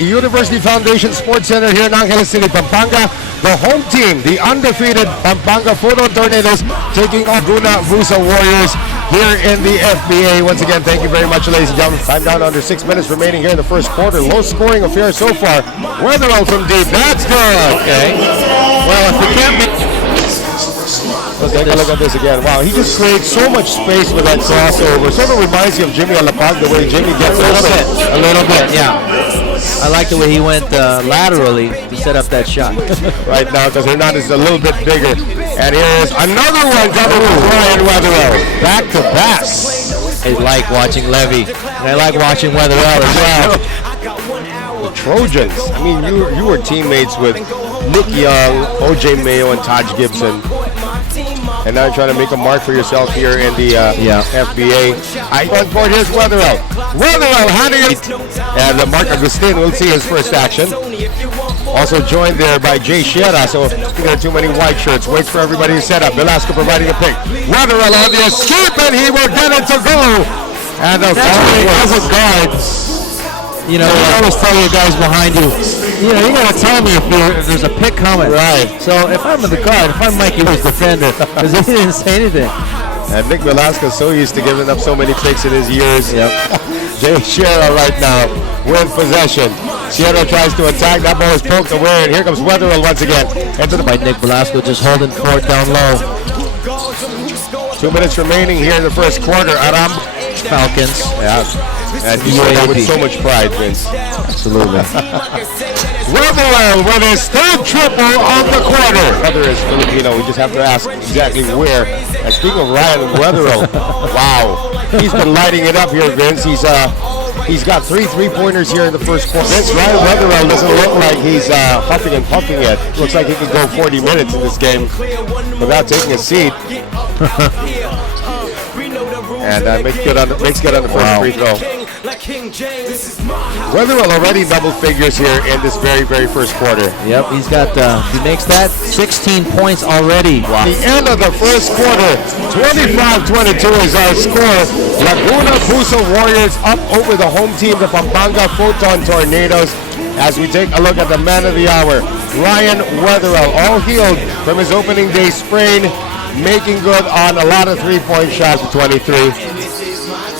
University Foundation Sports Center here in Angeles City, Pampanga. The home team, the undefeated Pampanga Photon Tornadoes, taking on Golub-Ferrara Warriors here in the FBA. Once again, thank you very much, ladies and gentlemen. Time down under 6 minutes remaining here in the first quarter. Low scoring affair so far. Wetherell from deep. That's good. Okay. Well, if we can't make... Okay, look at this again. Wow, he just creates so much space with that crossover. Sort of reminds you of Jimmy Alapag, the way Jimmy gets a little bit, yeah. I like the way he went laterally to set up that shot. Right now, because Hernandez is a little bit bigger. And here is another one coming from Ryan Wetherell. Back to back. I like watching Levy, and I like watching Wetherell as well. The Trojans. I mean, you were teammates with Nick Young, OJ Mayo, and Taj Gibson. And now you're trying to make a mark for yourself here in the FBA. On board, here's Wetherell. Wetherell handing it. And Mark Agustin will see his first action. Also joined there by Jay Sierra. So there are too many white shirts. Waits for everybody to set up. Velasco providing a pick. Wetherell on the escape, and he will get it to go. And the as a guard. You know, I always tell you guys behind you, you know, you gotta tell me if there's a pick coming. Right. So if I'm in the guard, if I'm Mikey Woods defender, because he didn't say anything. And Nick Velasco is so used to giving up so many picks in his years. Yep. Jay Sierra right now with possession. Sierra tries to attack. That ball is poked away, and here comes Wetherell once again. By Nick Velasco just holding court down low. 2 minutes remaining here in the first quarter. Aram Falcons. Yeah. And he said that with so much pride, Vince. Absolutely. Wetherell with his third triple of the quarter. Brother is Filipino. We just have to ask exactly where. And speaking of Ryan Wetherell, wow, he's been lighting it up here, Vince. He's got 3 3-pointers here in the first quarter. Vince, Ryan Wetherell doesn't look like he's huffing and puffing yet. Looks like he could go 40 minutes in this game without taking a seat. And makes good on the first free throw. Wetherell already double figures here in this very, very first quarter. Yep, he's got, he makes that 16 points already. Wow. The end of the first quarter, 25-22 is our score. Golub-Ferrara Warriors up over the home team, the Pampanga Photon Tornadoes. As we take a look at the man of the hour, Ryan Wetherell, all healed from his opening day sprain, making good on a lot of three-point shots for 23.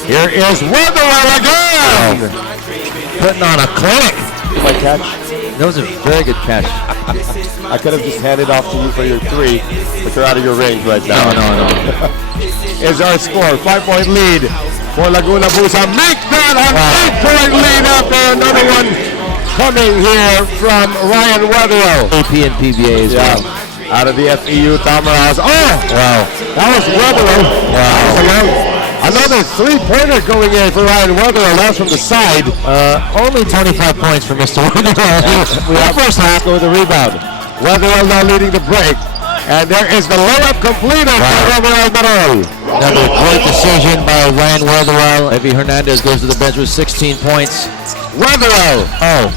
Here is Wetherell again! Putting on a clinic. My catch? That was a very good catch. I could have just handed off to you for your 3, but you're out of your range right now. No. Is our score, 5-point lead for Laguna-Busa. Make that a 8-point lead after another one coming here from Ryan Wetherell. AP and PBA as well. Out of the FEU Tamaras. Oh! Wow. That was Wetherell. Wow. Another 3-pointer going in for Ryan Wetherell. That's from the side. Only 25 points for Mr. Wetherell. We have first half with the rebound. Wetherell now leading the break. And there is the layup completed by Wetherell. Another great decision by Ryan Wetherell. Evie Hernandez goes to the bench with 16 points. Wetherell. Oh.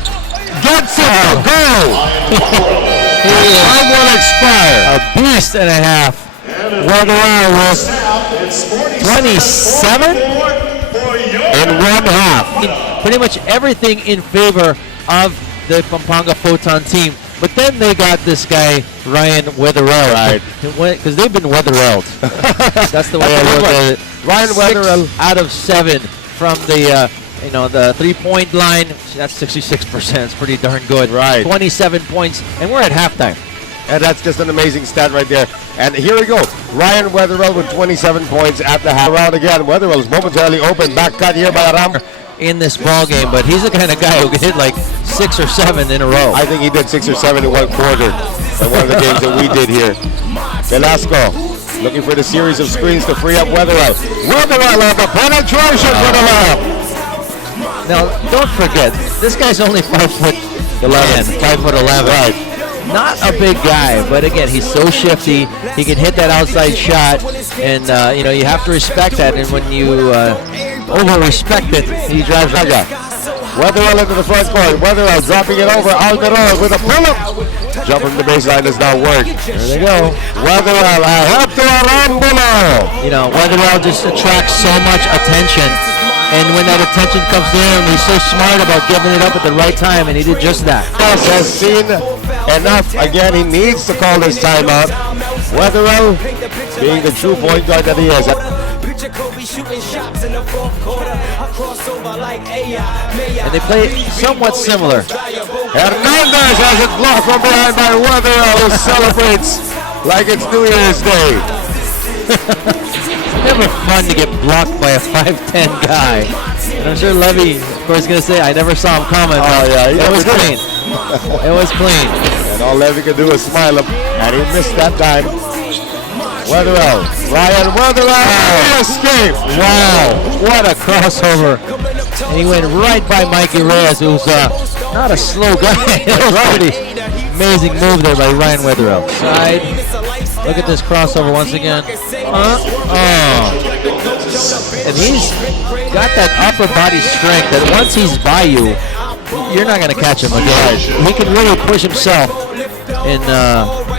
Gets it to go. Time will expire. A beast and a half. Wetherell was 27 in one half. Pretty much everything in favor of the Pampanga Photon team. But then they got this guy, Ryan Wetherell. Right. Because they've been Wetherelled. That's the way I look at it. Ryan Wetherell out of 7 from the the 3-point line. That's 66%. It's pretty darn good. Right. 27 points, and we're at halftime. And that's just an amazing stat right there. And here we go. Ryan Wetherell with 27 points at the half. Round again. Wetherell is momentarily open. Back cut here by Aram. In this ball game, but he's the kind of guy who can hit like 6 or 7 in a row. I think he did 6 or 7 in one quarter in one of the games that we did here. Velasco looking for the series of screens to free up Wetherell. Wetherell on the penetration for the layup. Now, don't forget, this guy's only 5'11". 5'11". Right. Not a big guy, but again, he's so shifty. He can hit that outside shot, and you have to respect that. And when you over-respect it, he drives right. Wetherell into the front court. Wetherell dropping it over. Alderón with a pull-up. Jump from the baseline does not work. There they go. Wetherell, help to Arambolo. You know, Wetherell just attracts so much attention. And when that attention comes to him, he's so smart about giving it up at the right time, and he did just that. Has seen enough. Again, he needs to call this timeout. Wetherell, being the true point guard that he is. And they play somewhat similar. Hernandez has it blocked from behind by Wetherell, who celebrates like it's New Year's Day. It's never fun to get blocked by a 5'10" guy. And I'm sure Levy, of course, is going to say, I never saw him coming. Oh, yeah. It was clean. It was clean. And all Levy could do was smile him, and he missed that time. Wetherell, Ryan Wetherell, he escaped. Wow, what a crossover. And he went right by Mikey Reyes, who's not a slow guy. That was a pretty amazing move there by Ryan Wetherell. Side, look at this crossover once again. And he's got that upper body strength that once he's by you, you're not going to catch him again. He can really push himself and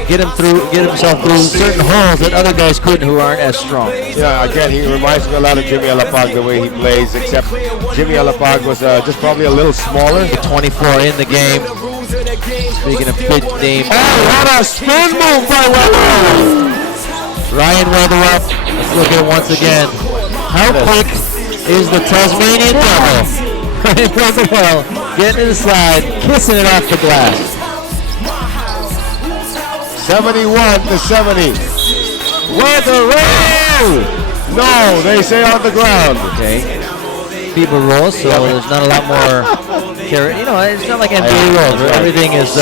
get himself through certain holes that other guys couldn't who aren't as strong. Yeah, again, he reminds me a lot of Jimmy Alapag the way he plays, except Jimmy Alapag was just probably a little smaller. 24 in the game. Speaking of big name. Oh, what a spin move by Wetherell! Ryan Wetherell, let's look at it once again. How quick is the Tasmanian Devil? Ryan Wetherell getting inside, kissing it off the glass. 71-70. Wetherell! No, they say on the ground. Okay. FIBA rules, so there's not a lot more. You know, it's not like NBA rules where everything is,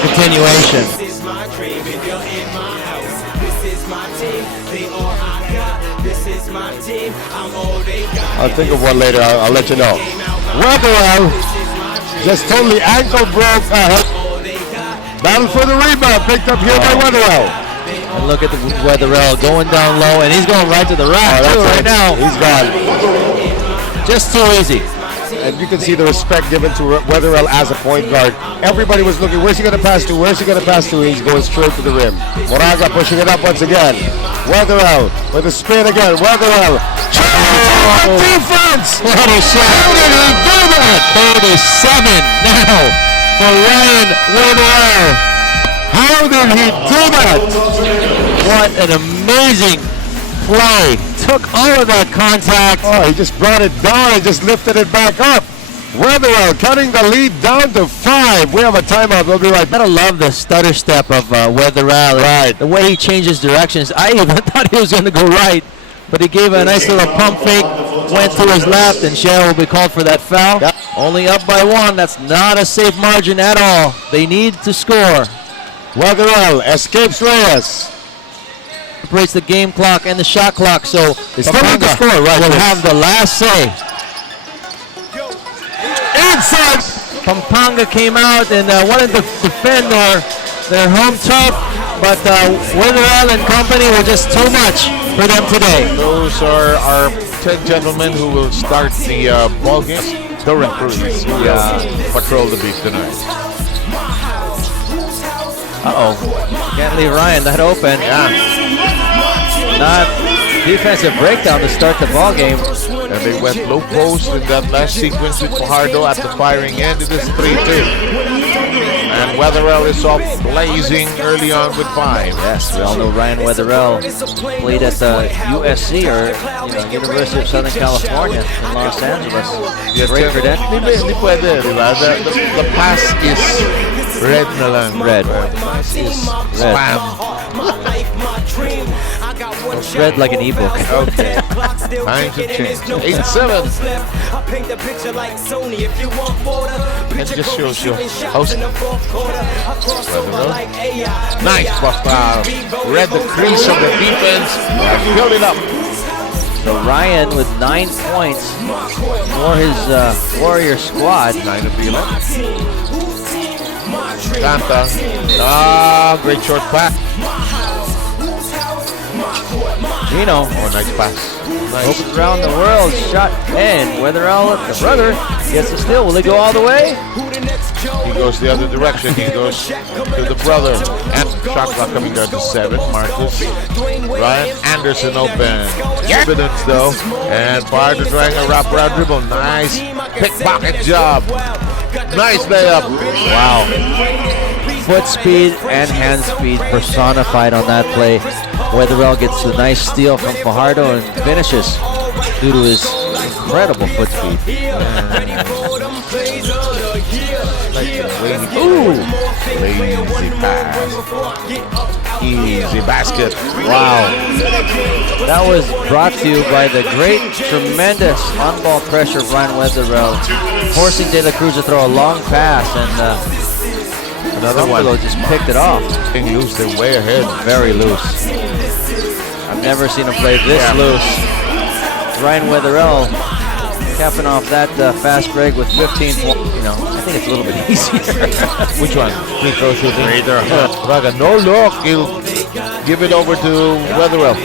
continuation. I'll think of one later. I'll let you know. Wetherell just totally ankle broke. Battle for the rebound, picked up here by Wetherell. And look at the Wetherell going down low, and he's going right to the rack right now. He's gone. Just too easy. And you can see the respect given to Wetherell as a point guard. Everybody was looking, where's he going to pass to? Where's he going to pass to? He's going straight to the rim. Moraga pushing it up once again. Wetherell with a spin again. Wetherell. Defense! What a shot. How did he do that? 37 now for Ryan Wetherell. How did he do that? What an amazing play. Took all of that contact. Oh, he just brought it down and just lifted it back up. Wetherell cutting the lead down to 5. We have a timeout. We'll be right back. I love the stutter step of Wetherell. Right. The way he changes directions. I even thought he was going to go right, but he gave a nice little pump fake, went to his left, and Shell will be called for that foul. Yep. Only up by 1. That's not a safe margin at all. They need to score. Wetherell escapes Reyes. Operates the game clock and the shot clock, so They still need to score, right? will have the last say. Inside. Pampanga came out and wanted to defend their home turf, but Wetherell and company were just too much for them today. Those are our 10 gentlemen who will start the ball game. The referees who patrol the beach tonight. Can't leave Ryan that open. Not defensive breakdown to start the ball game. And they went low post in that last sequence with Fajardo at the firing end. It is 3-2. And Wetherell is off blazing early on with 5. Yes, we all know Ryan Wetherell played at the USC or University of Southern California in Los Angeles. Great credentials. Hindi pwede, di ba? The pass is red na lang. Red. The pass is spam. It's read like an ebook. Okay. Times have changed. 8-7. And just shows you how nice foul. Read the crease of the defense and build it up. So Ryan with 9 points for his Warrior squad. 9 of the 11. Kanta. Great short pass. Filipino. Oh, nice pass. Nice. Opens around the world. Shot. And Wetherell, the brother, gets the steal. Will he go all the way? He goes the other direction. He goes to the brother. And shot clock coming down to 7. Marcus. Ryan Anderson open. Evidence though. And Fajardo trying a wraparound dribble. Nice pickpocket job. Nice layup. Wow. Foot speed and hand speed personified on that play. Wetherell gets a nice steal from Fajardo and finishes due to his incredible foot speed. Ooh. Lazy pass. Easy basket. Wow. That was brought to you by the great, tremendous on-ball pressure of Ryan Wetherell, forcing De La Cruz to throw a long pass, and another one just picked it off. Being loose, they're way ahead. Very loose. I've never seen him play this loose. Ryan Wetherell capping off that fast break with 15 points. You know, I think it's a little bit easier. Which one? Free throw shooting. Raga, no look. He'll give it over to Wetherell.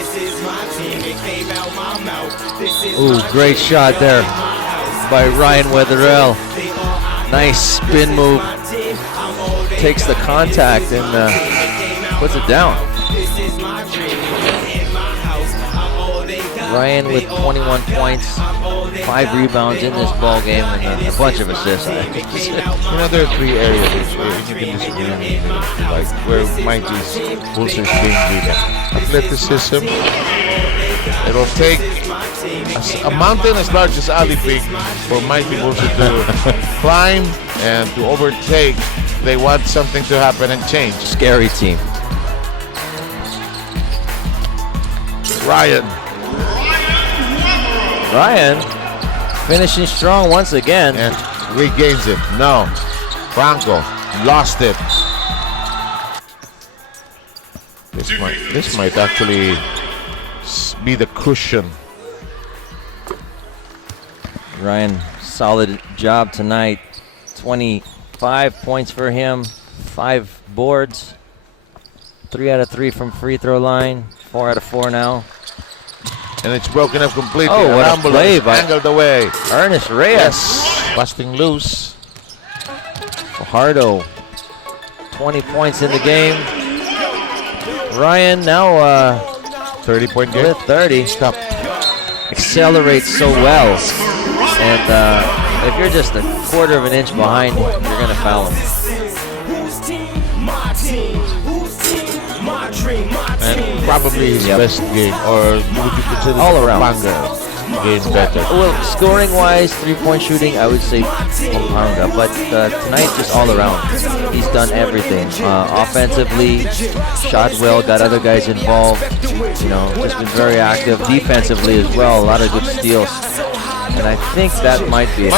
Ooh, great shot there by Ryan Wetherell. Nice spin move. Takes the contact and puts it down. Ryan with 21 points, 5 rebounds in this ball game, and a bunch of assists. You know, there are 3 areas which you can disagree with, like where Mighty's Bulls are changing athleticism. It'll take a mountain as large as Ali Peak for Mighty Bulls to climb and to overtake. They want something to happen and change. Scary team. Ryan finishing strong once again. and regains it. No. Franco lost it. This might actually be the cushion. Ryan, solid job tonight. 25 points for him, 5 boards, 3 out of 3 from free throw line, 4 out of 4 now. And it's broken up completely. Oh, what a play by angled away. Ernest Reyes. Busting loose. Fajardo, 20 points in the game. Ryan now 30-point game. with 30. Stop. Accelerates so well. And if you're just a quarter of an inch behind, you're going to foul him. And probably his best game, or would you consider all around Pampanga game better? Well, scoring wise, 3-point shooting, I would say Pampanga, but tonight just all around. He's done everything. Offensively, shot well, got other guys involved. You know, just been very active. Defensively as well, a lot of good steals. And I think that might be it.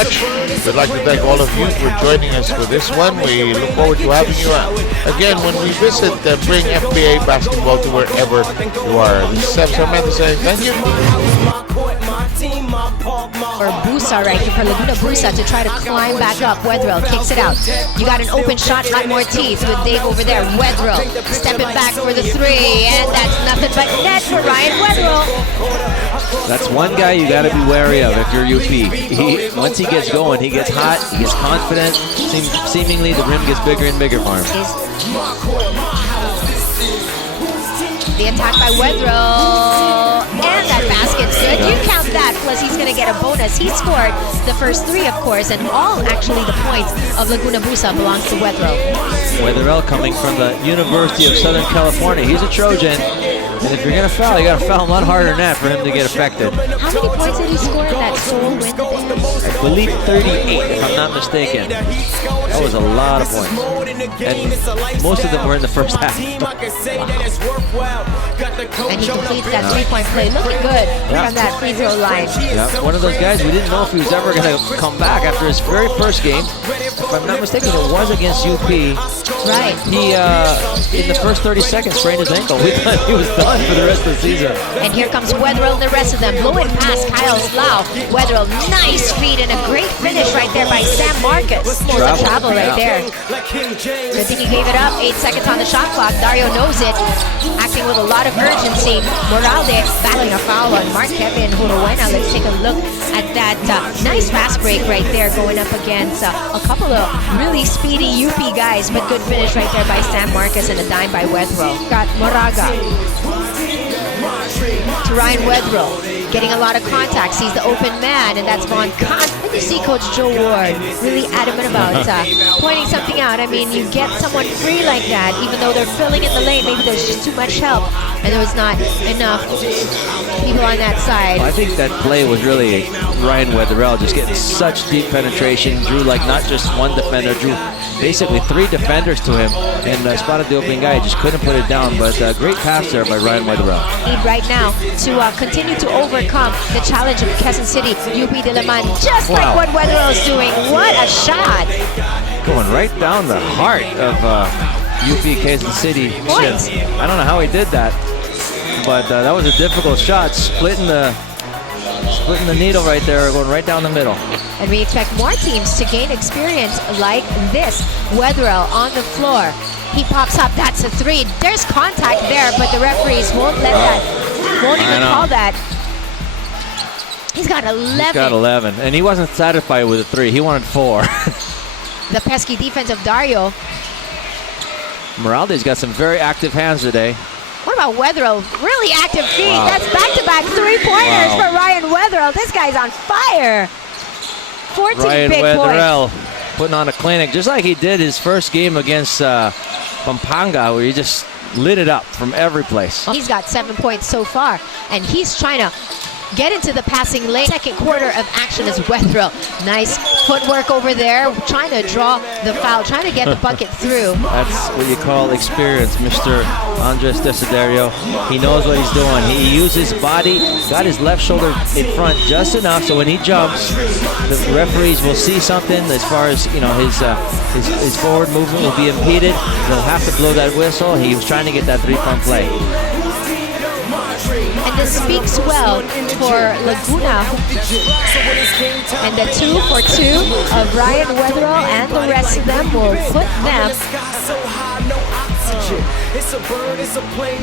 We'd like to thank all of you for joining us for this one. We look forward to having you again when we visit. Bring FBA basketball to wherever you are. This is Sam Sarmento saying thank you. Or Busa right here for Laguna Busa to try to climb back up. Wetherell kicks it out. You got an open shot, lot more teeth with Dave over there. Wetherell stepping back for the 3, and that's nothing but net for Ryan Wetherell. That's one guy you got to be wary of if you're UP. Once he gets going, he gets hot, he gets confident. Seemingly the rim gets bigger and bigger for him. The attack by Wetherell, and that basket's good. You count that, plus he's going to get a bonus. He scored the first 3, of course, and all actually the points of Laguna Busa belongs to Wetherell. Wetherell coming from the University of Southern California. He's a Trojan. And if you're going to foul, you got to foul a lot harder than that for him to get affected. How many points did he score in that sole win? I believe 38, if I'm not mistaken. That was a lot of points. And most of them were in the first half. Wow. And he completes that 3-point play. Looking good from that free throw line. Yeah, one of those guys we didn't know if he was ever going to come back after his very first game. If I'm not mistaken, it was against UP. Right. He, in the first 30 seconds, sprained his ankle. We thought he was done for the rest of the season. And here comes Wetherell and the rest of them. Blowing past Kyle Slau. Wetherell, nice feed and a great finish right there by Sam Marcus. Travel right there. Good thing he gave it up. 8 seconds on the shot clock. Dario knows it. Acting with a lot of urgency. Moralde battling a foul on Mark Kevin Huruena. Let's take a look at that nice fast break right there going up against a couple of really speedy UP guys, but good finish right there by Sam Marcus and a dime by Wetherell. Got Moraga to Ryan Wetherell, getting a lot of contact, sees the open man, and that's Von Kahn. Let me see Coach Joe Ward really adamant about pointing something out. I mean, you get someone free like that, even though they're filling in the lane, maybe there's just too much help, and there was not enough people on that side. I think that play was really Ryan Wetherell just getting such deep penetration, drew like not just one defender, drew basically 3 defenders to him, and spotted the open guy, just couldn't put it down, but great pass there by Ryan Wetherell. Need right now to continue to overcome the challenge of Quezon City, UP Diliman, just like what Wetherell is doing. What a shot! Going right down the heart of UP Quezon City. Points. I don't know how he did that, but that was a difficult shot, splitting the needle right there, going right down the middle. And we expect more teams to gain experience like this. Wetherell on the floor. He pops up, that's a 3. There's contact there, but the referees won't let that, won't even call that. He's got 11. He's got 11, and he wasn't satisfied with a 3. He wanted 4. The pesky defense of Dario. Moralde's got some very active hands today. What about Wetherell? Really active feet. Wow. That's back-to-back 3-pointers for Ryan Wetherell. This guy's on fire. 14 Ryan big Wetherell points. Putting on a clinic, just like he did his first game against Pampanga, where he just lit it up from every place. He's got 7 points so far, and he's trying to get into the passing lane. Second quarter of action is Wetherell. Nice footwork over there, trying to draw the foul, trying to get the bucket through. That's what you call experience, Mr. Andres Desiderio. He knows what he's doing. He used his body, got his left shoulder in front just enough so when he jumps, the referees will see something as far as, you know, his forward movement will be impeded. They'll have to blow that whistle. He was trying to get that 3-point play. And this speaks well for Laguna. And the 2 for 2 of Ryan Wetherell and the rest of them will put them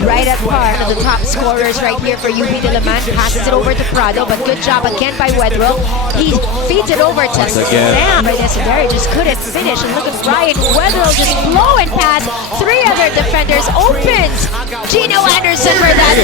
right at par. One of the top scorers right here for UP Diliman. Passes it over to Prado, but good job again by Wetherell. He feeds it over to Sam. Desiderio just couldn't finish. And look at Ryan Wetherell just blowing past 3 other defenders. Opens Gino Anderson for that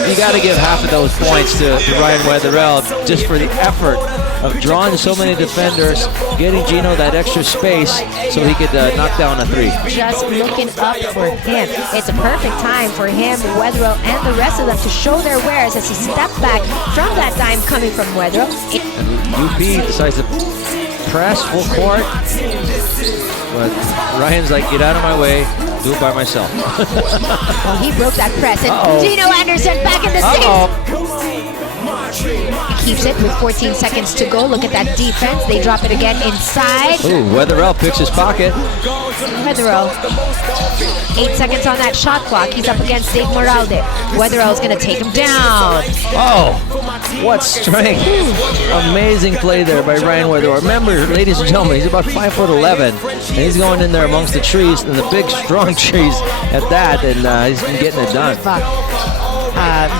3. You got to give half of those points to Ryan Wetherell just for the effort of drawing so many defenders, getting Gino that extra space so he could knock down a 3. Just looking up for him. It's a perfect time for him, Wetherell, and the rest of them to show their wares as he stepped back from that dime coming from Wetherell. And UP decides to press full court, but Ryan's like, get out of my way, do it by myself. Well, he broke that press, and Gino Anderson back in the same. Keeps it with 14 seconds to go. Look at that defense. They drop it again inside. Ooh, Wetherell picks his pocket. Wetherell. 8 seconds on that shot clock. He's up against Dave Moralde. Wetherell's going to take him down. Oh, what strength. Amazing play there by Ryan Wetherell. Remember, ladies and gentlemen, he's about 5'11", and he's going in there amongst the trees, and the big, strong trees at that, and he's been getting it done.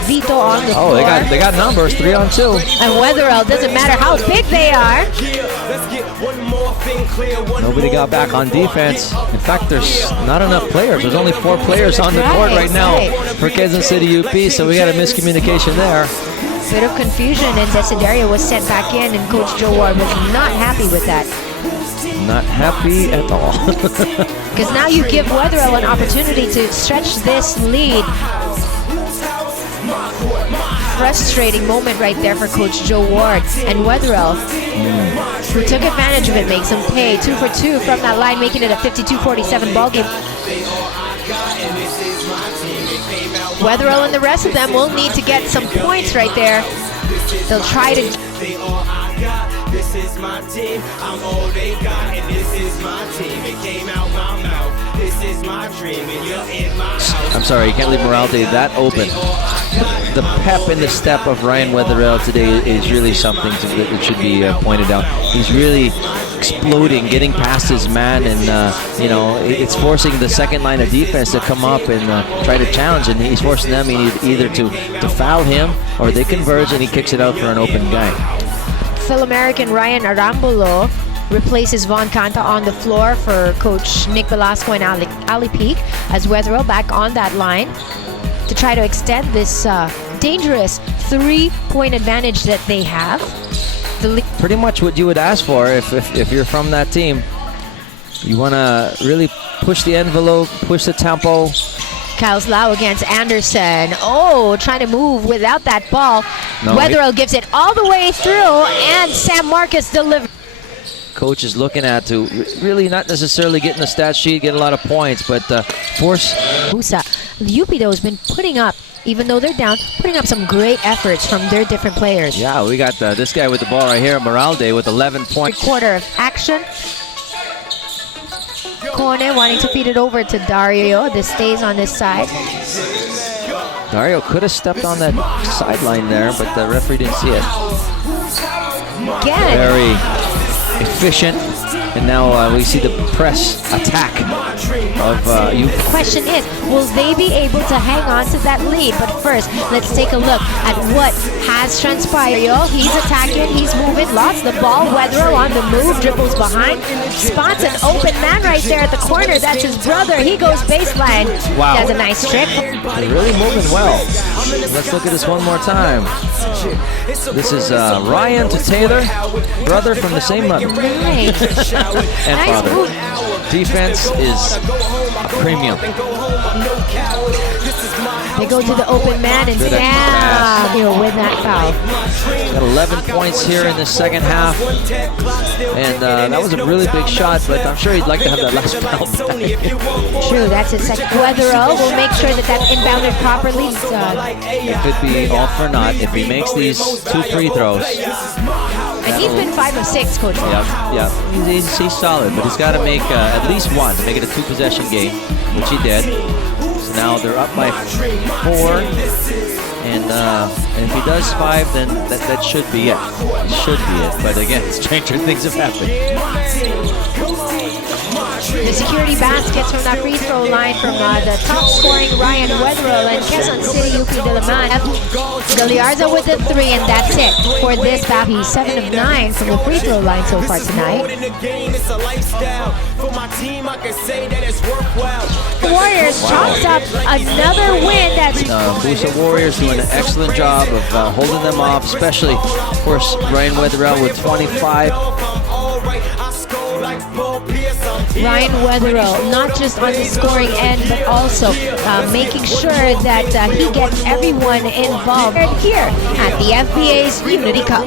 Vito on the floor. Oh, they got numbers, 3 on 2. And Wetherell, doesn't matter how big they are. Nobody got back on defense. In fact, there's not enough players. There's only 4 players on the court right now for Quezon City UP, so we got a miscommunication there. Bit of confusion, and Desiderio was sent back in, and Coach Joe Ward was not happy with that. Not happy at all. Because now you give Wetherell an opportunity to stretch this lead. Frustrating moment right there for Coach Joe Ward. And Wetherell, who took advantage of it, makes him pay. 2 for 2 from that line, making it a 52-47 ball game. Wetherell and the rest of them will need to get some points right there. They'll try to... This is my team. I'm all they got, and this is my team. It came out my mouth. This I'm sorry, you can't leave Morality that open. The pep in the step of Ryan Wetherell today is really something that should be pointed out. He's really exploding, getting past his man, and you know, it's forcing the second line of defense to come up and try to challenge, and he's forcing them either to foul him or they converge and he kicks it out for an open guy. Phil-American Ryan Arambolo replaces Von Canta on the floor for Coach Nick Velasco and Ali Peak, as Wetherell back on that line to try to extend this dangerous 3-point advantage that they have. Pretty much what you would ask for if you're from that team. You want to really push the envelope, push the tempo. Kyle's Lau against Anderson. Oh, trying to move without that ball. No, Wetherell gives it all the way through, and Sam Marcus delivers. Coach is looking at to really not necessarily get in the stat sheet, get a lot of points, but force. Busa. The UP though has been putting up, even though they're down, putting up some great efforts from their different players. Yeah, we got this guy with the ball right here, Moralde, with 11 points. Quarter of action. Kone wanting to feed it over to Dario. This stays on this side. Dario could have stepped on that sideline there, but the referee didn't see it. Again. Very efficient, and now we see the press attack of you. The question is, will they be able to hang on to that lead? But first, let's take a look at what has transpired. He's attacking, he's moving, lost the ball. Wetherell on the move, dribbles behind, spots an open man right there at the corner. That's his brother. He goes baseline. Wow. Does a nice trick. They're really moving well. Let's look at this one more time. This is Ryan to Taylor, brother from the same mother. Nice. And Nice father. move. Defense is a premium. They go to the open man, and Good extra Sam pass. he'll win that foul. Got 11 points here in the second half, and that was a really big shot, but I'm sure he'd like to have that last foul back. True, that's his second. Wetherell will make sure that that's inbounded properly. It could be all for naught if he makes these 2 free throws. And he's been 5 of 6, Coach. Yeah. He's solid, but he's got to make at least one to make it a 2-possession game, which he did. So now they're up by 4, and if he does 5, then that should be it. It should be it. But again, stranger things have happened. The security baskets from that free throw line from the top scoring Ryan Wetherell and Quezon City UP Diliman. Galiarza with the 3, and that's it for this battle. He's 7 of 9 from the free throw line so far tonight. Warriors chops up another win. That's Busa Warriors doing an excellent job of holding them off, especially, of course, Ryan Wetherell with 25. Ryan Wetherell, not just on the scoring end, but also making sure that he gets everyone involved here at the FBA's Unity Cup.